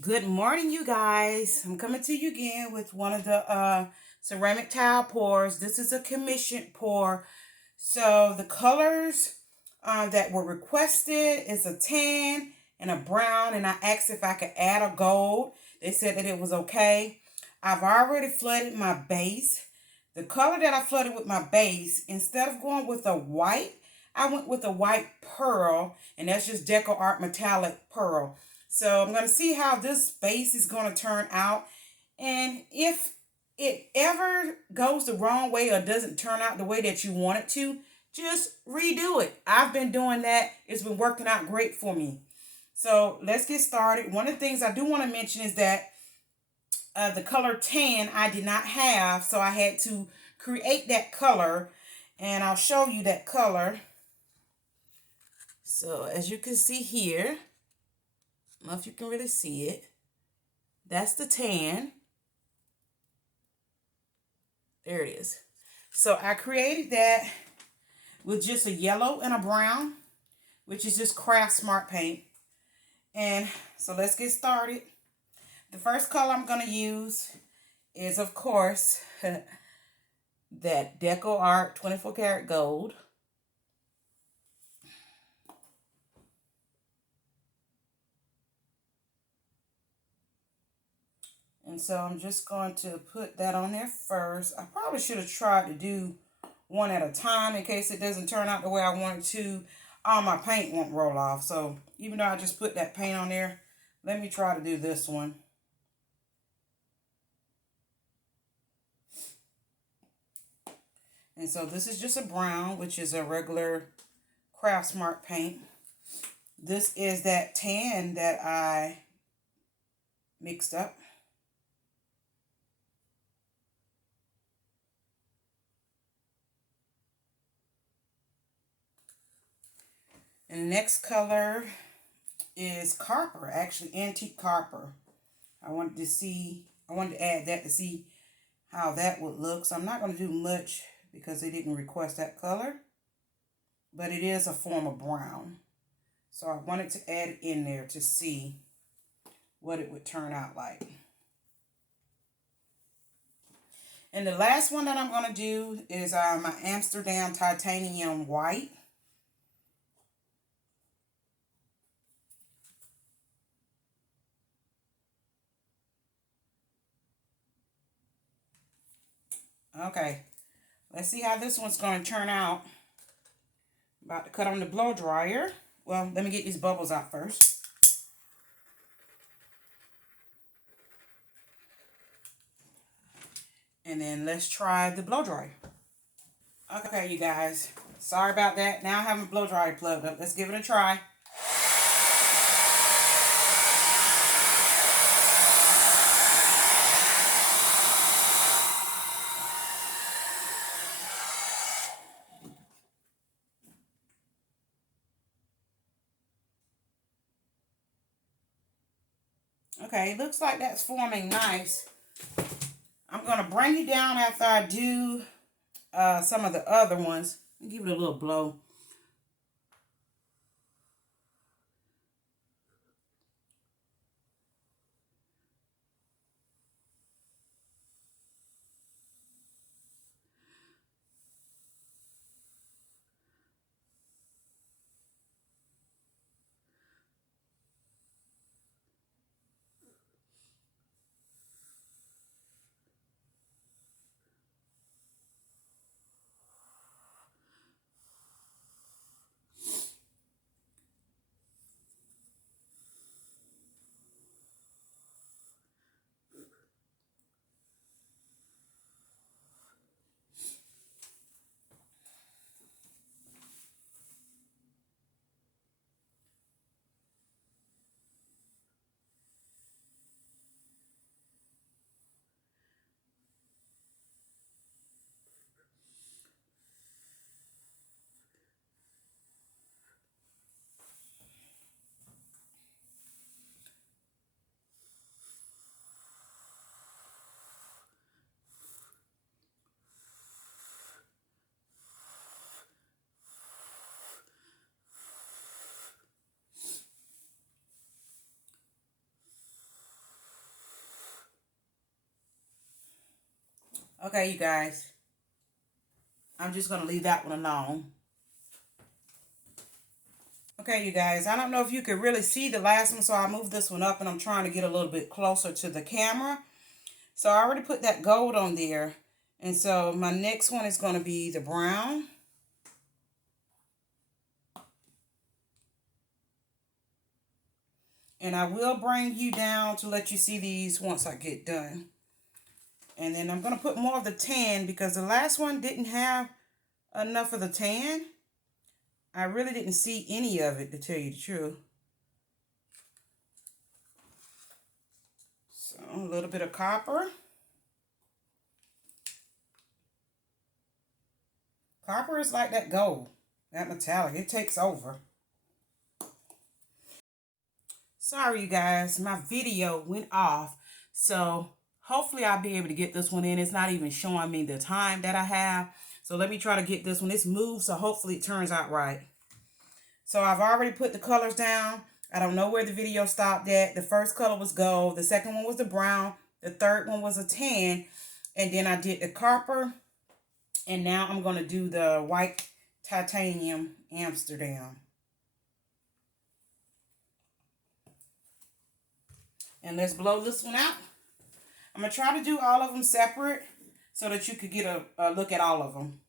Good morning, you guys. I'm coming to you again with one of the ceramic tile pours. This is a commissioned pour. So the colors that were requested is a tan and a brown, and I asked if I could add a gold. They said that it was okay. I've already flooded my base. The color that I flooded with my base, instead of going with a white, I went with a white pearl, and that's just Decoart metallic pearl. So I'm going to see how this base is going to turn out. And if it ever goes the wrong way or doesn't turn out the way that you want it to, just redo it. I've been doing that. It's been working out great for me. So let's get started. One of the things I do want to mention is that the color tan I did not have, so I had to create that color, and I'll show you that color. So as you can see here, I don't know if you can really see it. That's the tan. There it is. So I created that with just a yellow and a brown, which is just Craftsmart paint. And so let's get started. The first color I'm going to use is, of course, that Decoart 24 karat gold. And so I'm just going to put that on there first. I probably should have tried to do one at a time in case it doesn't turn out the way I want it to. All my paint won't roll off. So even though I just put that paint on there, let me try to do this one. And so this is just a brown, which is a regular Craftsmart paint. This is that tan that I mixed up. And the next color is copper, actually antique copper. I wanted to add that to see how that would look. So I'm not going to do much because they didn't request that color, but it is a form of brown. So I wanted to add it in there to see what it would turn out like. And the last one that I'm going to do is my Amsterdam titanium white. Okay, let's see how this one's going to turn out. About to cut on the blow dryer. Well, let me get these bubbles out first. And then let's try the blow dryer. Okay, you guys. Sorry about that. Now I have my blow dryer plugged up. Let's give it a try. Okay, looks like that's forming nice. I'm going to bring it down after I do some of the other ones. Give it a little blow. Okay, you guys. I'm just going to leave that one alone. Okay, you guys. I don't know if you could really see the last one, so I moved this one up, and I'm trying to get a little bit closer to the camera. So I already put that gold on there. And so my next one is going to be the brown. And I will bring you down to let you see these once I get done. And then I'm going to put more of the tan because the last one didn't have enough of the tan. I really didn't see any of it, to tell you the truth. So a little bit of copper. Copper is like that gold, that metallic. It takes over. Sorry, you guys. My video went off. So hopefully I'll be able to get this one in. It's not even showing me the time that I have. So let me try to get this one. It's moved, so hopefully it turns out right. So I've already put the colors down. I don't know where the video stopped at. The first color was gold. The second one was the brown. The third one was a tan. And then I did the copper. And now I'm going to do the white titanium Amsterdam. And let's blow this one out. I'm going to try to do all of them separate so that you could get a look at all of them.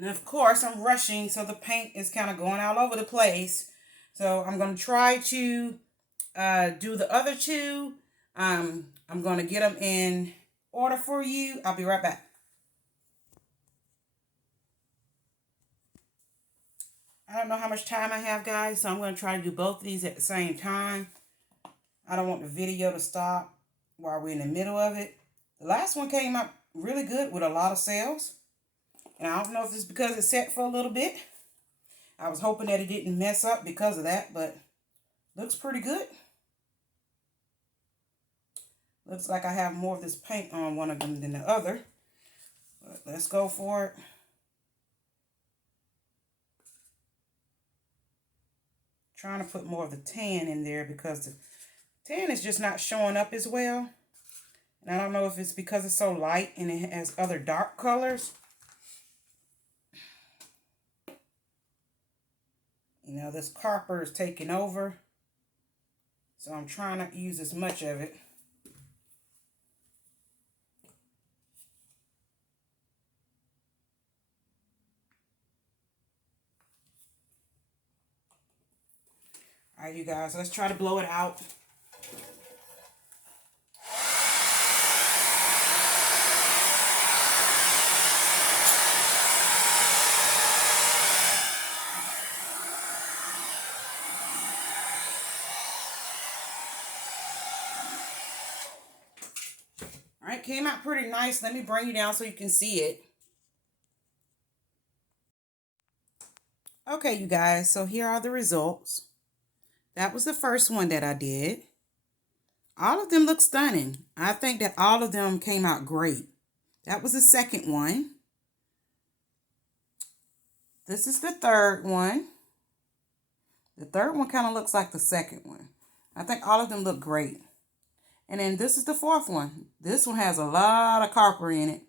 And of course, I'm rushing, so the paint is kind of going all over the place. So I'm going to try to do the other two. I'm going to get them in order for you. I'll be right back. I don't know how much time I have, guys, so I'm going to try to do both of these at the same time. I don't want the video to stop while we're in the middle of it. The last one came out really good with a lot of sales. And I don't know if it's because it set for a little bit. I was hoping that it didn't mess up because of that, but looks pretty good. Looks like I have more of this paint on one of them than the other. But let's go for it. Trying to put more of the tan in there because the tan is just not showing up as well. And I don't know if it's because it's so light and it has other dark colors. You know, this copper is taking over. So I'm trying not to use as much of it. All right, you guys, let's try to blow it out. All right, came out pretty nice. Let me bring you down so you can see it. Okay, you guys, so here are the results. That was the first one that I did. All of them look stunning. I think that all of them came out great. That was the second one. This is the third one. The third one kind of looks like the second one. I think all of them look great. And then this is the fourth one. This one has a lot of copper in it.